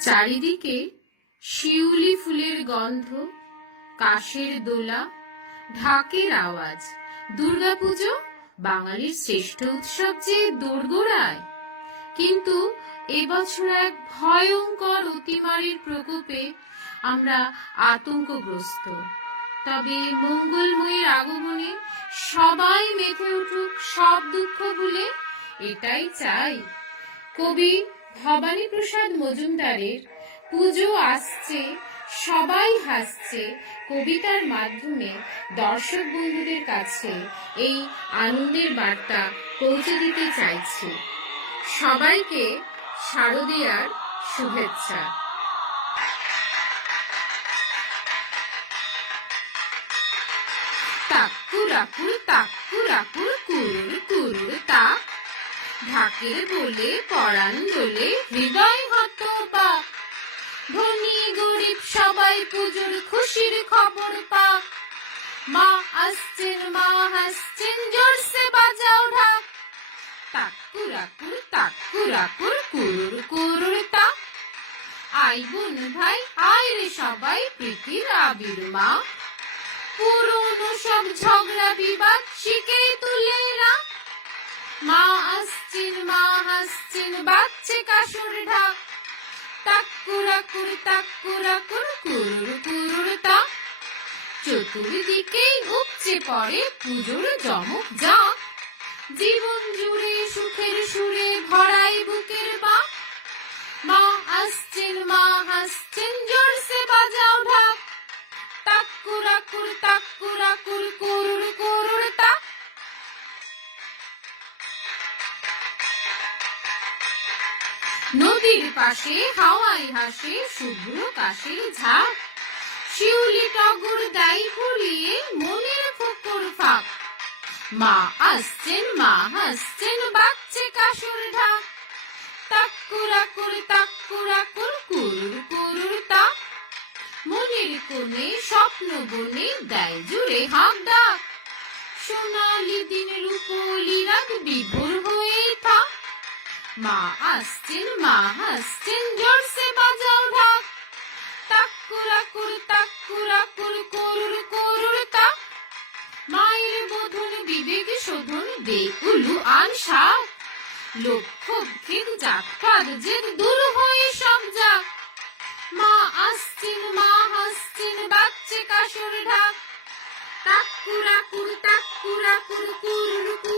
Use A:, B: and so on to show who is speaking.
A: চারিদিকে শিউলি ফুলের গন্ধ, কাশের দোলা, ঢাকের আওয়াজ। দুর্গাপুজো বাঙালির শ্রেষ্ঠ উৎসব যে দোরগোড়ায়। কিন্তু এবছর এক ভয়ঙ্কর অতিমারির প্রকোপে আমরা আতঙ্কগ্রস্ত। তবে মঙ্গলময়ের আগমনে সবাই মেতে উঠুক সব দুঃখ ভুলে, এটাই চাই। কবি ভবানী প্রসাদ মজুমদারের পুজো আসছে, সবাই হাসছে কবিতার মাধ্যমে দর্শক বন্ধুদের কাছে এই আনন্দের বার্তা পৌঁছে দিতে চাইছি। সবাইকে শারদীয়ার শুভেচ্ছা। তাকুরাকুর তাকুরাকুর কুরুর কুরুর তাক ঢাকের বলে পরাণ দোলে হৃদয় হত পাক। ধনী গরিব সবাই পুজোর খুশির খবর পাক। মা আসছেন, মা হাসছেন জোরসে বাজাও ঢাক। কুরুর কুরুর আই বোন ভাই, আয় রে সবাই, প্রীতির আবির মা। পুরনো সব ঝগড়া বিবাদ শিখে তুলে মা আসছেন মা হাসছেন বাচ্চে কাসুর ঢাক কুরুর কুরুর তা চতুর্দিকেই উপচে পড়ে পুজোর জমক জাক। জীবন জুড়ে সুখের সুরে ভরাই বুকের বা মা আসছেন মা হাসছেন জোরসে বাজাও ঢাক। তাকুরাকুর তাকুরাকুর নদীর পাশে, হাওয়াই হাসে, শুভ্র কাশের ঝাঁক শিউলি টগর দাই ফুলিয়ে মনের ফকর ফাঁক মা আসছেন, মা হাসছেন বাচ্চে কাসুর ঢাক। তাকুরাকুর তাকুরাকুর কুরুর কুরুর তাক মনের কোণে, স্বপ্ন বনে দেয় জুড়ে হাক ডাক। সোনালি দিন রূপলি রাত বিভোর হয়ে থাক। মা আসছেন, মা হাসছেন জোরসে বাজাও ঢাক তাকুরাকুর তাকুরাকুর করুর করুর তাক মায়ের বোধন বিবেক শোধন আন শাক খেদ জাতপাত জেদ দূর হয়ে সব যাক। মা আসছেন, মা হাসছেন বাচ্চে কাসুর ঢাক। তাকুরাকুর তাকুরাকুর কুরুর কুরুর তাক